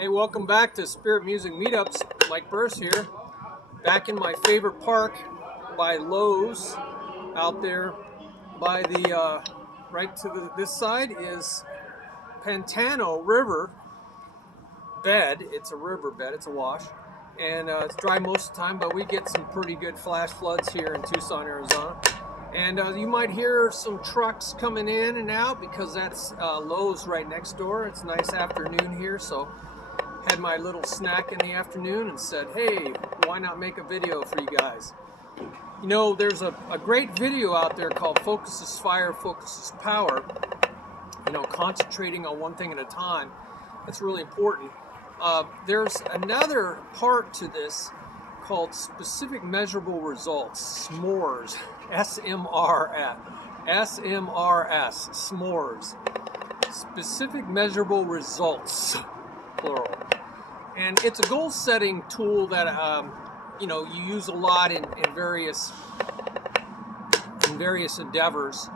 Hey, welcome back to Spirit Music Meetups. Mike Burse here, back in my favorite park by Lowe's, out there by the right to this side is Pantano River bed. It's a river bed, it's a wash, and it's dry most of the time, but we get some pretty good flash floods here in Tucson, Arizona. And you might hear some trucks coming in and out because that's Lowe's right next door. It's a nice afternoon here, so had my little snack in the afternoon and said, hey, why not make a video for you guys? You know, there's a great video out there called Focus is Fire, Focus is Power. You know, concentrating on one thing at a time. That's really important. There's another part to this called Specific Measurable Results, SMRs, SMRS, SMRs, Specific Measurable Results, plural. And it's a goal setting tool that you know, you use a lot in various endeavors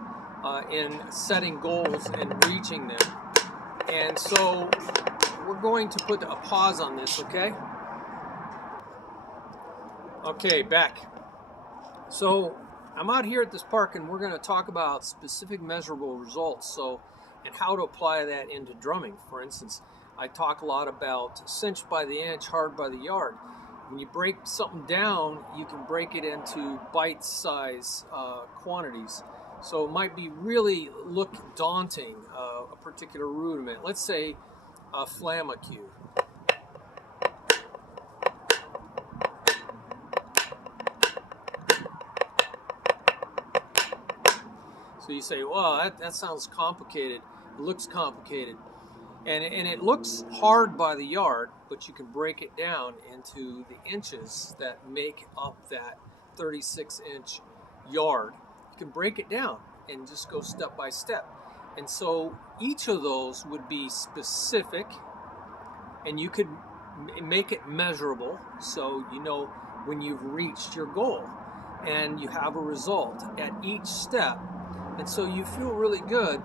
in setting goals and reaching them. And so we're going to put a pause on this, okay? Okay, back. So I'm out here at this park and we're going to talk about specific measurable results, so, and how to apply that into drumming. For instance, I talk a lot about cinch by the inch, hard by the yard. When you break something down, you can break it into bite-size quantities. So it might be really look daunting, a particular rudiment. Let's say a Flamaque. So you say, well, that sounds complicated. It looks complicated. And it looks hard by the yard, but you can break it down into the inches that make up that 36-inch yard. You can break it down and just go step by step. And so each of those would be specific, and you could make it measurable, so you know when you've reached your goal and you have a result at each step. And so you feel really good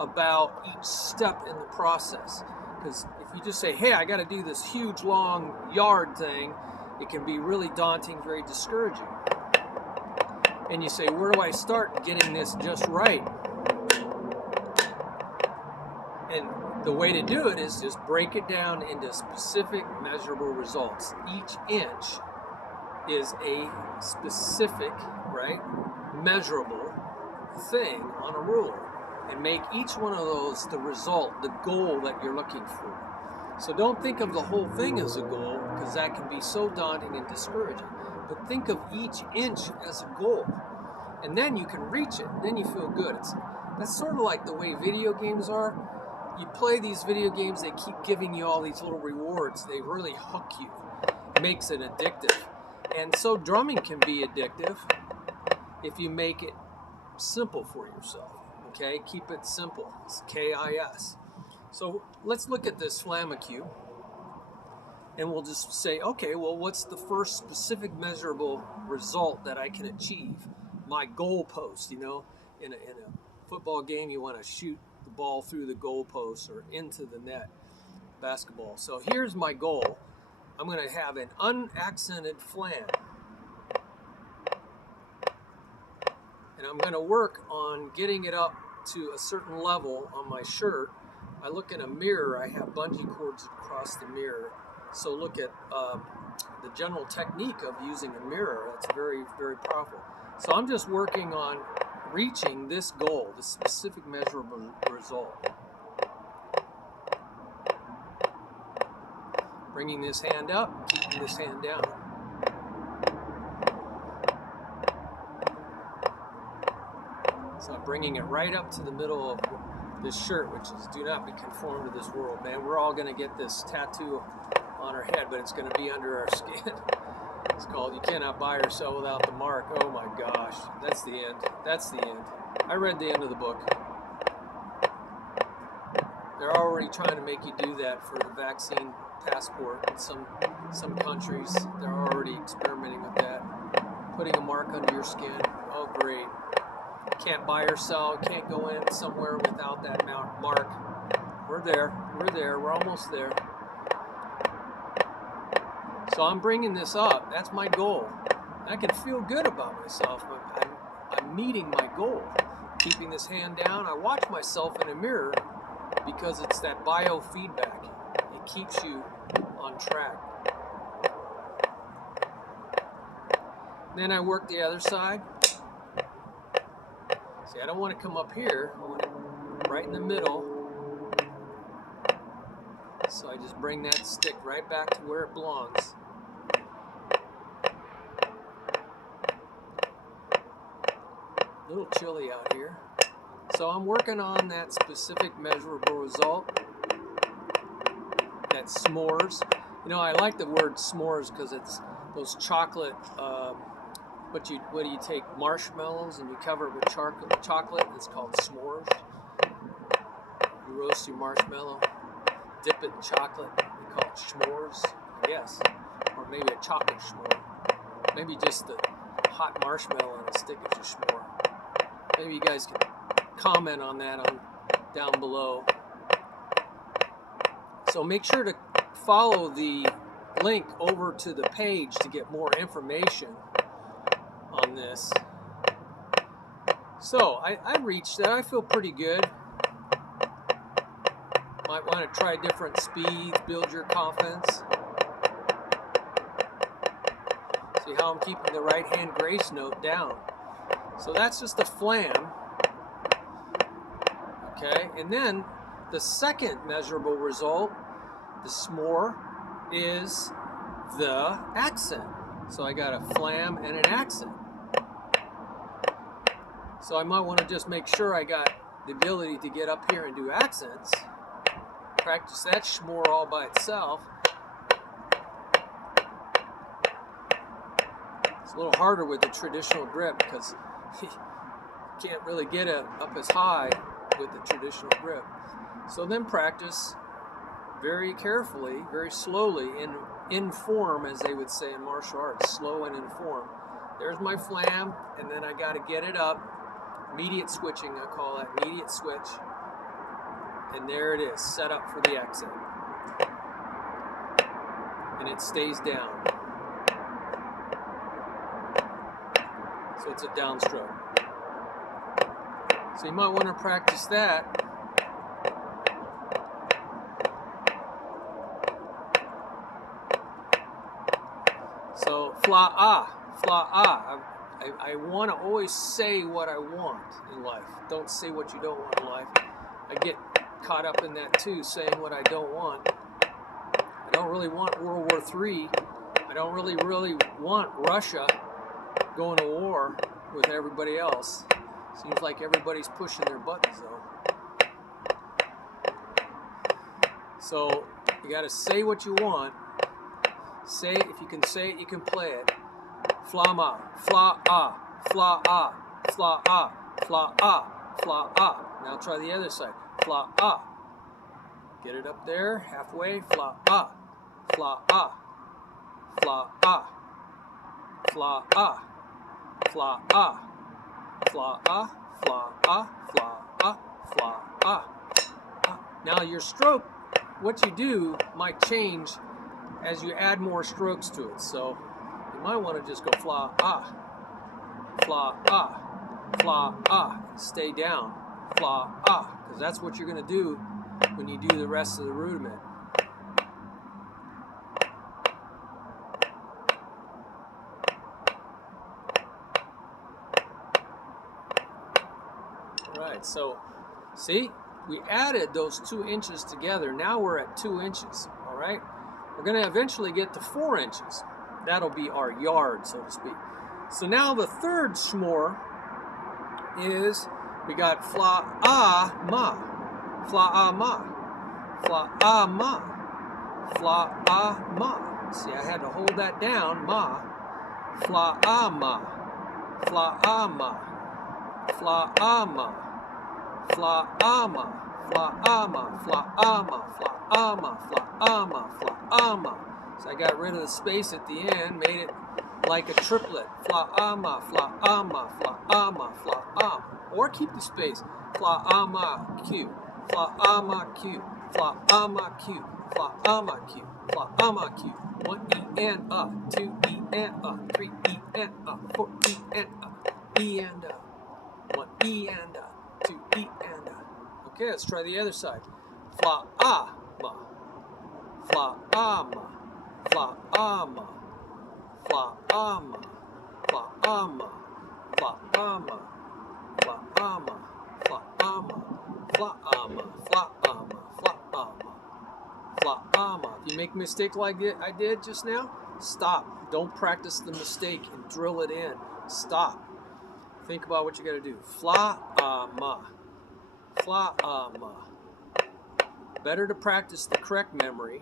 about each step in the process, because if you just say, hey, I got to do this huge long yard thing, it can be really daunting, very discouraging. And you say, where do I start getting this just right? And the way to do it is just break it down into specific measurable results. Each inch is a specific, right, measurable thing on a ruler, and make each one of those the result, the goal that you're looking for. So don't think of the whole thing as a goal, because that can be so daunting and discouraging, but think of each inch as a goal, and then you can reach it, then you feel good. That's sort of like the way video games are. You play these video games, they keep giving you all these little rewards, they really hook you. It makes it addictive. And so drumming can be addictive if you make it simple for yourself. Okay, keep it simple. It's KIS. So let's look at this Flamaque, and we'll just say, okay, well, what's the first specific measurable result that I can achieve? My goal post. You know, in a football game, you want to shoot the ball through the goal post or into the net. Basketball. So here's my goal. I'm going to have an unaccented flam. And I'm going to work on getting it up to a certain level on my shirt. I look in a mirror, I have bungee cords across the mirror. So look at the general technique of using a mirror. That's very, very powerful. So I'm just working on reaching this goal, this specific measurable result. Bringing this hand up, keeping this hand down. So I'm bringing it right up to the middle of this shirt, which is do not be conformed to this world, man. We're all going to get this tattoo on our head, but it's going to be under our skin. It's called You Cannot Buy or Sell Without the Mark. Oh my gosh, that's the end. That's the end. I read the end of the book. They're already trying to make you do that for the vaccine passport in some countries. They're already experimenting with that. Putting a mark under your skin. Oh great. Can't buy or sell, can't go in somewhere without that mark. We're there, we're almost there. So I'm bringing this up. That's my goal. I can feel good about myself. I'm meeting my goal. Keeping this hand down. I watch myself in a mirror because it's that biofeedback. It keeps you on track. Then I work the other side. See, I don't want to come up here. I want it right in the middle. So I just bring that stick right back to where it belongs. A little chilly out here. So I'm working on that specific measurable result. That s'mores. You know, I like the word s'mores because it's those chocolate, what do you take? Marshmallows and you cover it with chocolate. It's called s'mores. You roast your marshmallow, dip it in chocolate. We call it s'mores, I guess. Or maybe a chocolate s'more. Maybe just the hot marshmallow on a stick is your s'more. Maybe you guys can comment on that down below. So make sure to follow the link over to the page to get more information on this. So I reached that. I feel pretty good. Might want to try different speeds, build your confidence. See how I'm keeping the right hand grace note down. So that's just a flam. Okay, and then the second measurable result, the s'more, is the accent. So I got a flam and an accent. So I might want to just make sure I got the ability to get up here and do accents. Practice that s'more all by itself. It's a little harder with the traditional grip because you can't really get it up as high with the traditional grip. So then practice very carefully, very slowly, in form, as they would say in martial arts, slow and in form. There's my flam, and then I got to get it up. Immediate switching, I call that, immediate switch. And there it is, set up for the accent. And it stays down. So it's a downstroke. So you might want to practice that. So fla-ah. I want to always say what I want in life. Don't say what you don't want in life. I get caught up in that too, saying what I don't want. I don't really want World War III. I don't really want Russia going to war with everybody else. Seems like everybody's pushing their buttons though. So you got to say what you want. Say it. If you can say it, you can play it. Flama, fla-ah, fla-ah, fla-ah, fla-ah, fla-ah. Now try the other side. Fla-ah. Get it up there, halfway. Fla-ah, fla-ah, fla-ah, fla-ah, fla-ah, fla-ah, fla-ah, fla-ah, fla-ah. Now your stroke, what you do might change as you add more strokes to it. So you might want to just go fla-ah, fla-ah, fla-ah, stay down, fla-ah, because that's what you're going to do when you do the rest of the rudiment. Alright, so see, we added those 2 inches together. Now we're at 2 inches, alright? We're going to eventually get to 4 inches. That'll be our yard, so to speak. So now the third s'more is, we got fla-ah-ma, fla-ah-ma, fla-ah-ma, fla-ah-ma. See, I had to hold that down, ma, fla-ah-ma, fla-ah-ma, fla-ah-ma, fla-ah-ma, fla-ah-ma, fla-ah-ma, fla-ah-ma, fla-ah-ma, fla-ah-ma. So I got rid of the space at the end, made it like a triplet. Fla-ah-ma, fla-ah-ma, fla-ah-ma, fla-ah. Or keep the space. Fla-ah-ma, Q, fla-ah-ma, Q, fla-ah-ma, Q, fla-ah-ma, Q, fla-ah-ma, Q. 1 E and up, 2 E and up, 3 E and up, 4 E and up, E and up, 1 E and up, 2 E and up. Okay, let's try the other side. Fla ah ma, fla ah ma, fla ah ma, fla ah ma, fla ah ma, fla ah ma, fla ah ma, fla ah ma, fla ah ma, fla ah ma, fla ah ma. If you make a mistake like I did just now, stop. Don't practice the mistake and drill it in. Stop. Think about what you got to do. Fla-ah-ma. Fla-ah-ma. Better to practice the correct memory.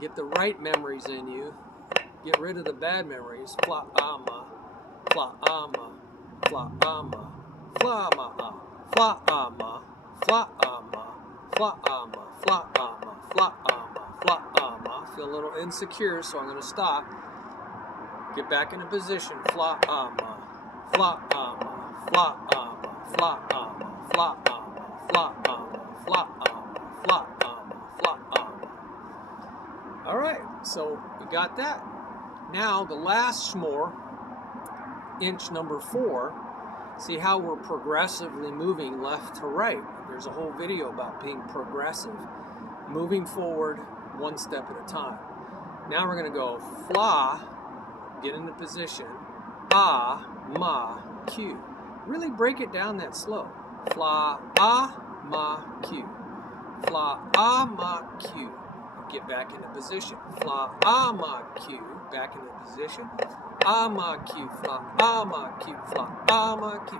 Get the right memories in you. Get rid of the bad memories. Fla-ah-ma. Fla-ah-ma. Fla-ah-ma. Fla-ah-ma. Fla-ah-ma. Fla-ah-ma. Fla-ah-ma. Fla-ah-ma. Fla-ah-ma. Fla-ah-ma. Feel a little insecure, so I'm going to stop. Get back into position. Fla-ah-ma. Fla-ah-ma. Fla-ah-ma. Fla-ah-ma. Fla-ah-ma. Fla-ah-ma. Fla-ah-ma. Fla-ah-ma. Fla-ah-ma. All right, so we got that. Now the last SMR, inch number 4. See how we're progressively moving left to right. There's a whole video about being progressive, moving forward one step at a time. Now we're going to go fla, get into position, ah, ma, q. Really break it down that slow. Fla, ah, ma, q. Fla, ah, ma, q. Get back into position. Fla, ah, ma, q. Back into position. Ah, ma, q. Fla, ah, ma, q. Fla, ah, ma, q.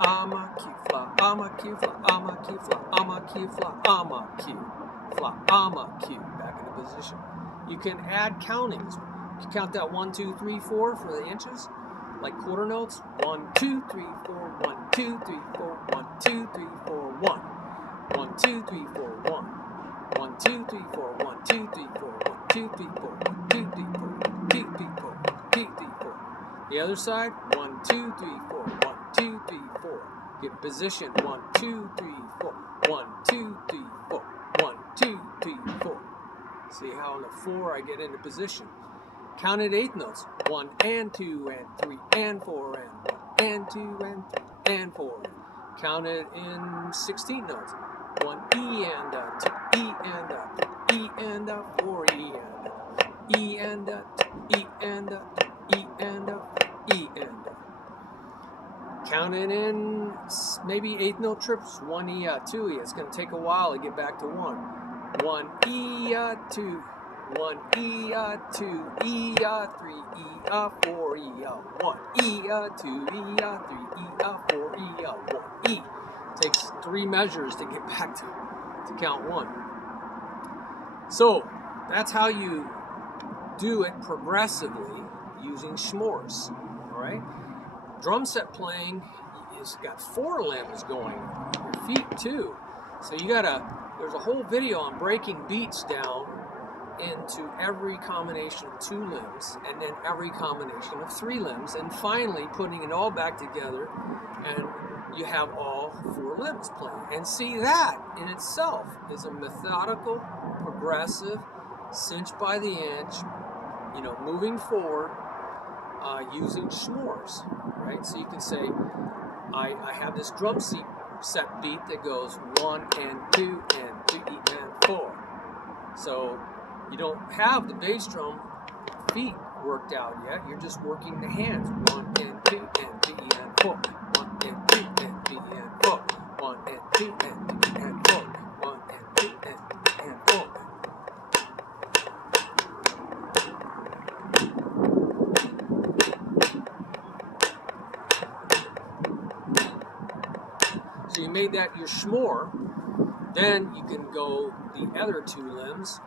Ah, ma, q. Fla, ah, ma, q. Fla, ah, ma, q. Fla, ah, ma, q. Fla, ah, ma, q. Fla, ah, ma, q. Back into position. You can add countings. You count that 1, 2, 3, 4 for the inches, like quarter notes. 1, 2, 3, 4. 1, 2, 3, 4. 1, 2, 3, 4. 1. 1, 2, 3, 4. 1. 1, 2, 3, 4. 1, 2, 3, 4. 1, 2, 3, 4. 1, 2, 3, 4. 1, 2, 3, 4. 1, 2, 3, 4. The other side. 1, 2, 3, 4. 1, 2, 3, 4. Get in position. 1, 2, 3, 4. 1, 2, 3, 4. 1, 2, 3, 4. See how on the 4 I get into position. Count it 8 notes. 1 and 2 and 3 and 4 and 1 and 2 and 3 and 4. Count it in 16 notes. 1 E and a, 2 E and a, 3 E and a, 4 E and a, E and a, 2 E and a, 3 E and a, E and a. Count it in maybe 8 note trips. 1 E, 2 E. It's going to take a while to get back to 1. 1 E, 2. 1 E, 2 E, 3 E, 4 E, 1 E, 2 E, 3 E, 4 E, 1 E. Takes 3 measures to get back to count 1. So that's how you do it progressively using SMRs. All right. Drum set playing has got 4 limbs going. Your feet too. So you gotta. There's a whole video on breaking beats down into every combination of 2 limbs, and then every combination of 3 limbs, and finally putting it all back together, and you have all 4 limbs playing. And see, that in itself is a methodical, progressive, cinch by the inch, moving forward, using SMRs, right? So you can say, I have this drum set beat that goes 1 and 2 and 3 and 4. So you don't have the bass drum feet worked out yet. You're just working the hands. 1 and 2 and 3 and 4. 1 and 2 and 3 and 4. 1 and 2 and 3 and 4. 1 and 2 and 3 and 4. So you made that your SMR. Then you can go the other 2 limbs.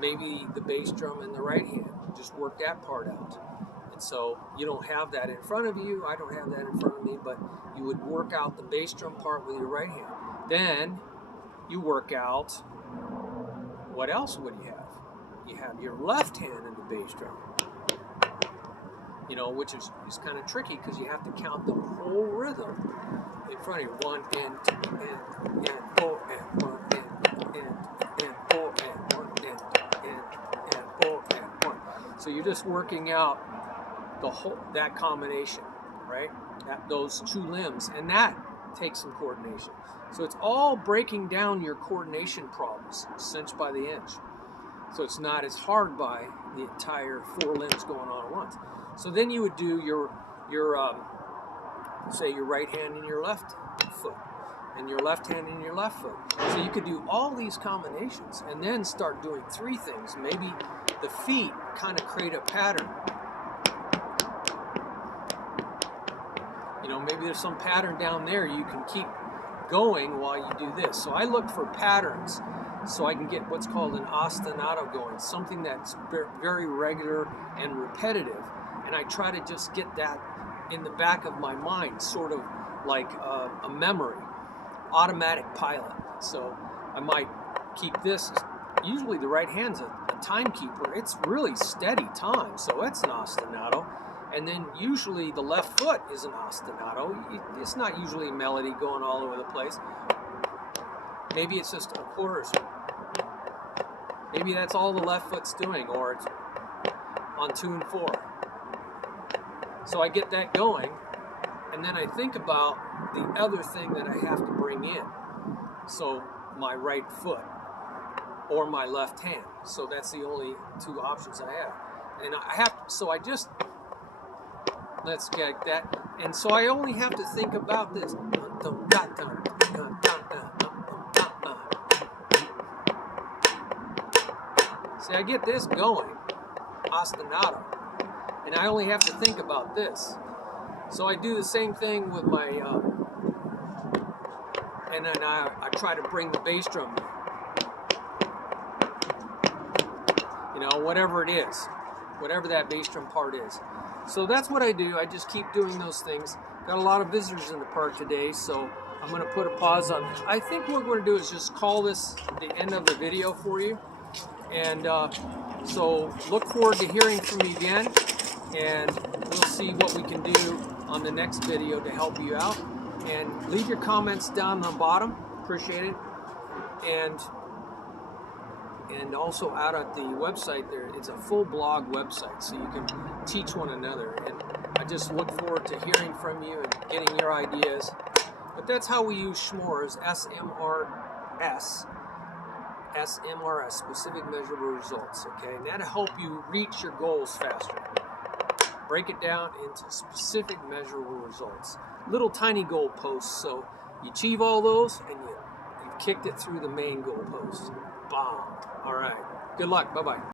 Maybe the bass drum in the right hand. Just work that part out. And so you don't have that in front of you. I don't have that in front of me, but you would work out the bass drum part with your right hand. Then you work out, what else would you have? You have your left hand in the bass drum. Which is kind of tricky because you have to count the whole rhythm in front of you. 1 and 2 and 4 and 1 and 4 and 1 and 2 and So you're just working out that combination, right? Those two limbs, and that takes some coordination. So it's all breaking down your coordination problems, cinch by the inch. So it's not as hard by the entire 4 limbs going on at once. So then you would do your say your right hand and your left foot, and your left hand and your left foot. So you could do all these combinations, and then start doing 3 things. Maybe the feet kind of create a pattern. You know, maybe there's some pattern down there you can keep going while you do this. So I look for patterns so I can get what's called an ostinato going, something that's very regular and repetitive. And I try to just get that in the back of my mind, sort of like a memory, automatic pilot. So I might keep this. Usually the right hand's a timekeeper. It's really steady time, so it's an ostinato. And then usually the left foot is an ostinato. It's not usually a melody going all over the place. Maybe it's just a chorus. Maybe that's all the left foot's doing, or it's on 2 and 4. So I get that going, and then I think about the other thing that I have to bring in. So my right foot or my left hand. So that's the only 2 options I have. And let's get that. And so I only have to think about this. See, I get this going, ostinato, and I only have to think about this. So I do the same thing with my, and then I try to bring the bass drum, you know, whatever it is, whatever that bass drum part is. So that's what I do. I just keep doing those things. Got a lot of visitors in the park today, so I'm going to put a pause on. I think what we're going to do is just call this the end of the video for you. And so look forward to hearing from you again, and we'll see what we can do on the next video to help you out. And leave your comments down on the bottom. Appreciate it. And also out at the website there, it's a full blog website, so you can teach one another. And I just look forward to hearing from you and getting your ideas. But that's how we use SMRs, SMRS, Specific Measurable Results, okay? And that'll help you reach your goals faster. Break it down into specific measurable results. Little tiny goal posts, so you achieve all those and you've kicked it through the main goal post. Bomb. All right. Good luck. Bye-bye.